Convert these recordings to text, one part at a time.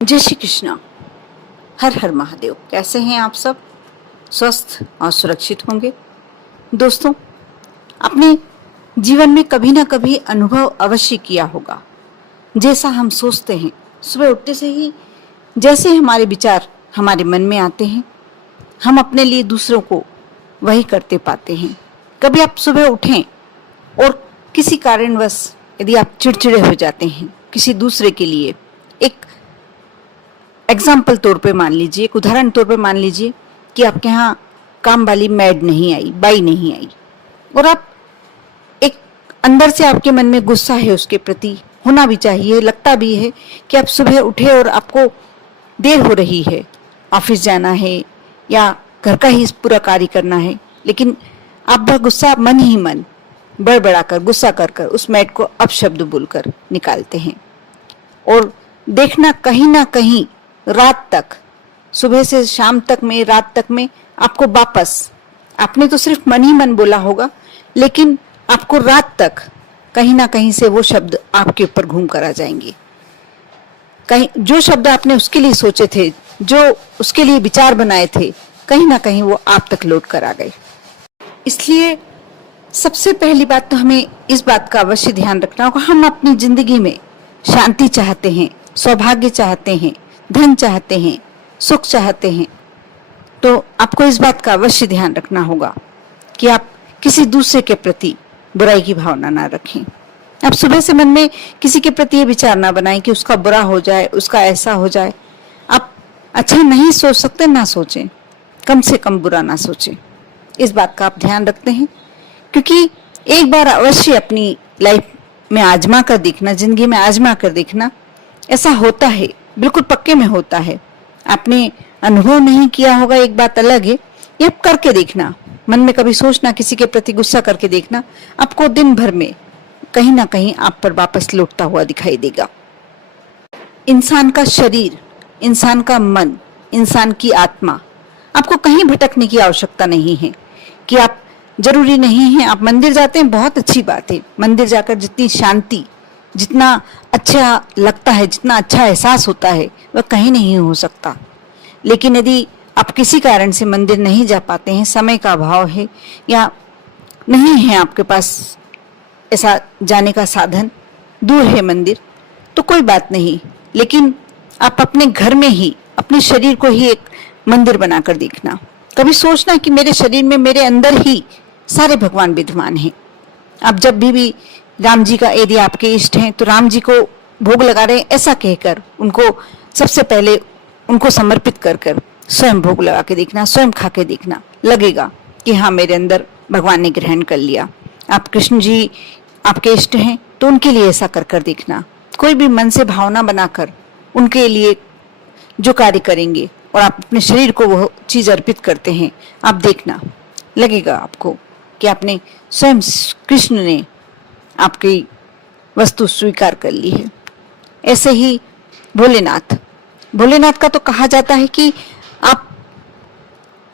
जय श्री कृष्णा। हर हर महादेव। कैसे हैं आप सब? स्वस्थ और सुरक्षित होंगे। दोस्तों, अपने जीवन में कभी ना कभी अनुभव अवश्य किया होगा। जैसा हम सोचते हैं, सुबह उठते से ही जैसे हमारे विचार हमारे मन में आते हैं, हम अपने लिए दूसरों को वही करते पाते हैं। कभी आप सुबह उठें और किसी कारणवश यदि आप चिड़चिड़े हो जाते हैं किसी दूसरे के लिए, एक एग्जाम्पल तौर पे मान लीजिए, एक उदाहरण तौर पे मान लीजिए कि आपके यहाँ काम वाली मैड नहीं आई, बाई नहीं आई, और आप एक अंदर से आपके मन में गुस्सा है उसके प्रति, होना भी चाहिए, लगता भी है कि आप सुबह उठे और आपको देर हो रही है, ऑफिस जाना है या घर का ही पूरा कार्य करना है, लेकिन आप वह गुस्सा मन ही मन बड़बड़ाकर गुस्सा कर कर उस मैड को अपशब्द बोलकर निकालते हैं। और देखना कहीं ना कहीं रात तक, सुबह से शाम तक में, रात तक में आपको वापस, आपने तो सिर्फ मन ही मन बोला होगा, लेकिन आपको रात तक कहीं ना कहीं से वो शब्द आपके ऊपर घूम कर आ जाएंगे। कहीं जो शब्द आपने उसके लिए सोचे थे, जो उसके लिए विचार बनाए थे, कहीं ना कहीं वो आप तक लौट कर आ गए। इसलिए सबसे पहली बात तो हमें इस बात का अवश्य ध्यान रखना होगा, हम अपनी जिंदगी में शांति चाहते हैं, सौभाग्य चाहते हैं, धन चाहते हैं, सुख चाहते हैं, तो आपको इस बात का अवश्य ध्यान रखना होगा कि आप किसी दूसरे के प्रति बुराई की भावना ना रखें। आप सुबह से मन में किसी के प्रति ये विचार ना बनाएं कि उसका बुरा हो जाए, उसका ऐसा हो जाए। आप अच्छा नहीं सोच सकते, ना सोचें, कम से कम बुरा ना सोचें। इस बात का आप ध्यान रखते हैं, क्योंकि एक बार अवश्य अपनी लाइफ में आजमा कर देखना, जिंदगी में आजमा कर देखना, ऐसा होता है, बिल्कुल पक्के में होता है। आपने अनुभव नहीं किया होगा, एक बात अलग है, ये आप करके देखना, मन में कभी सोचना, किसी के प्रति गुस्सा करके देखना, आपको दिन भर में कहीं ना कहीं आप पर वापस लौटता हुआ दिखाई देगा। इंसान का शरीर, इंसान का मन, इंसान की आत्मा, आपको कहीं भटकने की आवश्यकता नहीं है कि आप, जरूरी नहीं है आप मंदिर जाते हैं, बहुत अच्छी बात है, मंदिर जाकर जितनी शांति, जितना अच्छा लगता है, जितना अच्छा एहसास होता है, वह कहीं नहीं हो सकता। लेकिन यदि आप किसी कारण से मंदिर नहीं जा पाते हैं, समय का अभाव है या नहीं है आपके पास ऐसा जाने का साधन, दूर है मंदिर, तो कोई बात नहीं, लेकिन आप अपने घर में ही अपने शरीर को ही एक मंदिर बनाकर देखना। कभी सोचना कि मेरे शरीर में, मेरे अंदर ही सारे भगवान विद्यमान हैं। आप जब भी राम जी का, यदि आपके इष्ट हैं, तो राम जी को भोग लगा रहे हैं, ऐसा कहकर उनको सबसे पहले उनको समर्पित कर कर स्वयं भोग लगा के देखना, स्वयं खा के देखना, लगेगा कि हाँ, मेरे अंदर भगवान ने ग्रहण कर लिया। आप कृष्ण जी आपके इष्ट हैं तो उनके लिए ऐसा कर कर देखना। कोई भी मन से भावना बनाकर उनके लिए जो कार्य करेंगे और आप अपने शरीर को वो चीज अर्पित करते हैं, आप देखना, लगेगा आपको कि आपने स्वयं कृष्ण ने आपकी वस्तु स्वीकार कर ली है। ऐसे ही भोलेनाथ, भोलेनाथ का तो कहा जाता है कि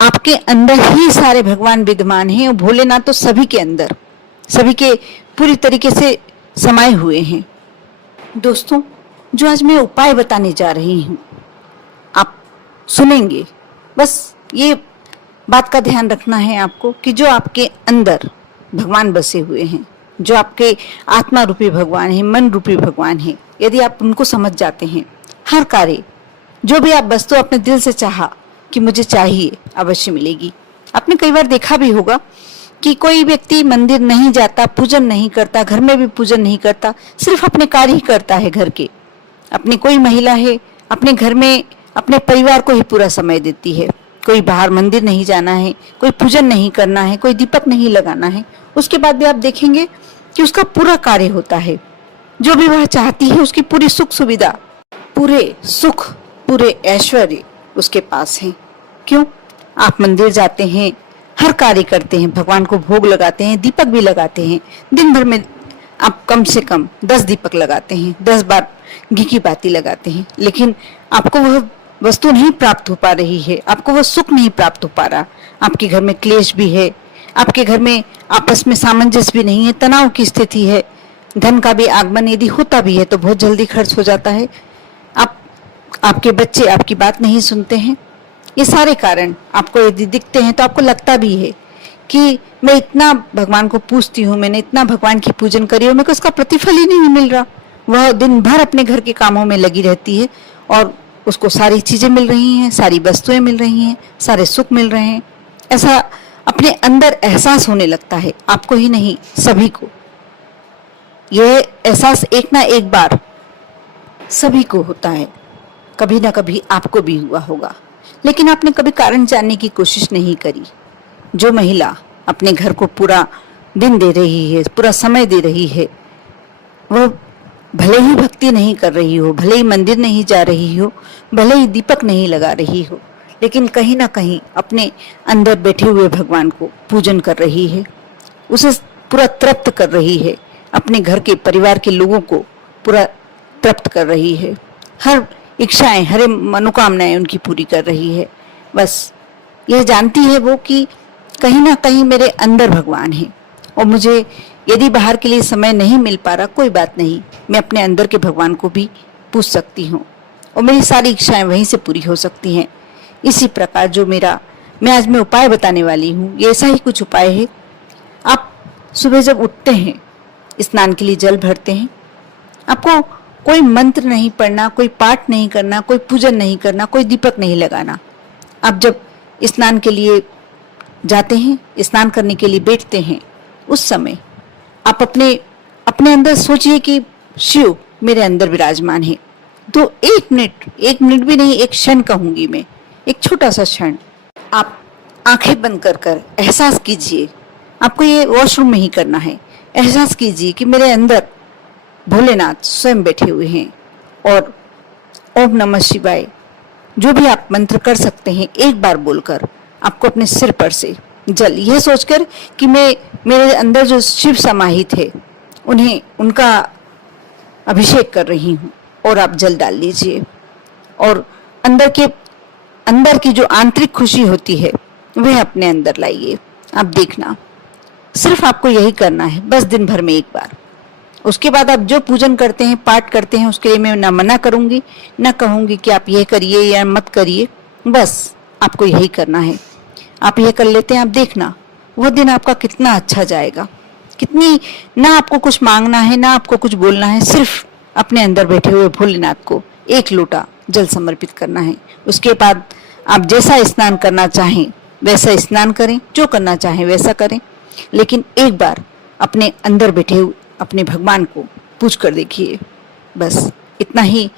आपके अंदर ही सारे भगवान विद्यमान हैं, और भोलेनाथ तो सभी के अंदर, सभी के पूरी तरीके से समाये हुए हैं। दोस्तों, जो आज मैं उपाय बताने जा रही हूँ, आप सुनेंगे, बस ये बात का ध्यान रखना है आपको कि जो आपके अंदर भगवान बसे हुए हैं, जो आपके आत्मा रूपी भगवान है, मन रूपी भगवान है, यदि आप उनको समझ जाते हैं, हर कार्य, जो भी आप वस्तु अपने दिल से चाहा कि मुझे चाहिए, अवश्य मिलेगी। आपने कई बार देखा भी होगा कि कोई व्यक्ति मंदिर नहीं जाता, पूजन नहीं करता, घर में भी पूजन नहीं करता, सिर्फ अपने कार्य ही करता है घर के। अपनी कोई महिला है, अपने घर में अपने परिवार को ही पूरा समय देती है, कोई बाहर मंदिर नहीं जाना है, कोई पूजन नहीं करना है, कोई दीपक नहीं लगाना है, उसके बाद भी आप देखेंगे कि उसका पूरा कार्य होता है, जो भी वह चाहती है, उसकी पूरी सुख सुविधा, पूरे सुख, पूरे ऐश्वर्य उसके पास है। क्यों? आप मंदिर जाते हैं, हर कार्य करते हैं, भगवान को भोग लगाते हैं, दीपक भी लगाते हैं, दिन भर में आप कम से कम 10 दीपक लगाते हैं, 10 बार घी की बाती लगाते हैं, लेकिन आपको वह वस्तु नहीं प्राप्त हो पा रही है, आपको वह सुख नहीं प्राप्त हो पा रहा। आपके घर में क्लेश भी है, आपके घर में आपस में सामंजस्य भी नहीं है, तनाव की स्थिति है, धन का भी आगमन यदि होता भी है तो बहुत जल्दी खर्च हो जाता है। आप आपके बच्चे आपकी बात नहीं सुनते हैं, ये सारे कारण आपको यदि दिखते हैं तो आपको लगता भी है कि मैं इतना भगवान को पूजती हूँ, मैंने इतना भगवान की पूजन करी और मेरे को इसका प्रतिफल ही नहीं मिल रहा। वह दिन भर अपने घर के कामों में लगी रहती है और उसको सारी चीजें मिल रही हैं, सारी वस्तुएं मिल रही हैं, सारे सुख मिल रहे हैं। ऐसा अपने अंदर एहसास होने लगता है, आपको ही नहीं सभी को। यह एहसास एक ना एक बार सभी को होता है, कभी ना कभी आपको भी हुआ होगा, लेकिन आपने कभी कारण जानने की कोशिश नहीं करी। जो महिला अपने घर को पूरा दिन दे रही है, पूरा समय दे रही है, वह भले ही भक्ति नहीं कर रही हो, भले ही मंदिर नहीं जा रही हो, भले ही दीपक नहीं लगा रही हो, लेकिन कहीं ना कहीं अपने अंदर बैठे हुए भगवान को पूजन कर रही है, उसे पूरा तृप्त कर रही है, अपने घर के परिवार के लोगों को पूरा तृप्त कर रही है, हर इच्छाएं, हर मनोकामनाएं उनकी पूरी कर रही है। बस यह जानती है वो कि कहीं ना कहीं मेरे अंदर भगवान है और मुझे यदि बाहर के लिए समय नहीं मिल पा रहा, कोई बात नहीं, मैं अपने अंदर के भगवान को भी पूछ सकती हूँ और मेरी सारी इच्छाएं वहीं से पूरी हो सकती हैं। इसी प्रकार जो मैं आज उपाय बताने वाली हूँ, ये ऐसा ही कुछ उपाय है। आप सुबह जब उठते हैं, स्नान के लिए जल भरते हैं, आपको कोई मंत्र नहीं पढ़ना, कोई पाठ नहीं करना, कोई पूजन नहीं करना, कोई दीपक नहीं लगाना। आप जब स्नान के लिए जाते हैं, स्नान करने के लिए बैठते हैं, उस समय आप अपने अंदर सोचिए कि शिव मेरे अंदर विराजमान है। तो एक मिनट भी नहीं, एक क्षण कहूंगी मैं, एक छोटा सा क्षण आप आंखें बंद कर एहसास कीजिए। आपको ये वॉशरूम में ही करना है। एहसास कीजिए कि मेरे अंदर भोलेनाथ स्वयं बैठे हुए हैं और ओम नमः शिवाय जो भी आप मंत्र कर सकते हैं, एक बार बोलकर आपको अपने सिर पर से जल, यह सोचकर कि मेरे अंदर जो शिव समाहित है उनका अभिषेक कर रही हूँ, और आप जल डाल लीजिए और अंदर की जो आंतरिक खुशी होती है वह अपने अंदर लाइए। आप देखना, सिर्फ आपको यही करना है, बस दिन भर में एक बार। उसके बाद आप जो पूजन करते हैं, पाठ करते हैं, उसके लिए मैं ना मना करूंगी, ना कहूंगी कि आप ये करिए या मत करिए, बस आपको यही करना है। आप ये कर लेते हैं, आप देखना वो दिन आपका कितना अच्छा जाएगा। कितनी, ना आपको कुछ मांगना है, ना आपको कुछ बोलना है, सिर्फ अपने अंदर बैठे हुए भोलेनाथ को एक लोटा जल समर्पित करना है। उसके बाद आप जैसा स्नान करना चाहें वैसा स्नान करें, जो करना चाहें वैसा करें, लेकिन एक बार अपने अंदर बैठे हुए अपने भगवान को पूछ कर देखिए। बस इतना ही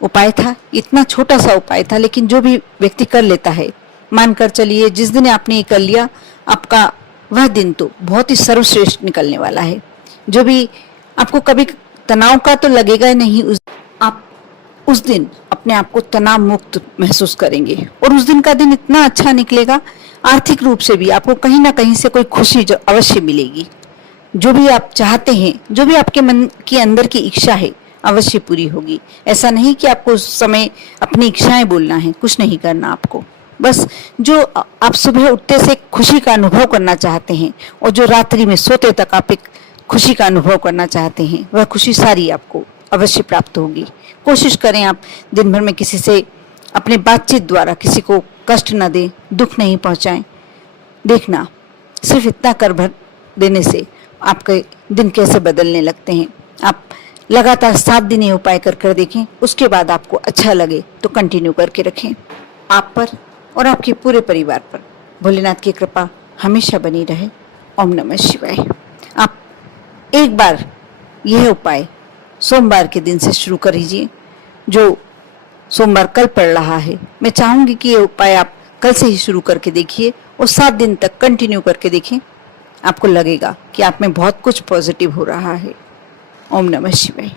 उपाय था, इतना छोटा सा उपाय था, लेकिन जो भी व्यक्ति कर लेता है, मानकर चलिए जिस दिन आपने ये कर लिया, आपका वह दिन तो बहुत ही सर्वश्रेष्ठ निकलने वाला है। जो भी आपको कभी तनाव का तो लगेगा ही नहीं, आप उस दिन अपने आप को तनाव मुक्त महसूस करेंगे और उस दिन का दिन इतना अच्छा निकलेगा। आर्थिक रूप से भी आपको कहीं ना कहीं से कोई खुशी जो अवश्य मिलेगी। जो भी आप चाहते हैं, जो भी आपके मन के अंदर की इच्छा है, अवश्य पूरी होगी। ऐसा नहीं कि आपको उस समय अपनी इच्छाएं बोलना है, कुछ नहीं करना आपको। बस जो आप सुबह उठते से खुशी का अनुभव करना चाहते हैं और जो रात्रि में सोते तक आप एक खुशी का अनुभव करना चाहते हैं, वह खुशी सारी आपको अवश्य प्राप्त होगी। कोशिश करें आप दिन भर में किसी से अपने बातचीत द्वारा किसी को कष्ट न दें, दुख नहीं पहुंचाएं। देखना, सिर्फ इतना कर भर देने से आपके दिन कैसे बदलने लगते हैं। आप लगातार 7 दिन ये उपाय कर देखें, उसके बाद आपको अच्छा लगे तो कंटिन्यू करके रखें। आप पर और आपके पूरे परिवार पर भोलेनाथ की कृपा हमेशा बनी रहे। ओम नमः शिवाय। आप एक बार यह उपाय सोमवार के दिन से शुरू करिए, जो सोमवार कल पड़ रहा है। मैं चाहूंगी कि ये उपाय आप कल से ही शुरू करके देखिए और 7 दिन तक कंटिन्यू करके देखें। आपको लगेगा कि आप में बहुत कुछ पॉजिटिव हो रहा है। ओम नमः शिवाय।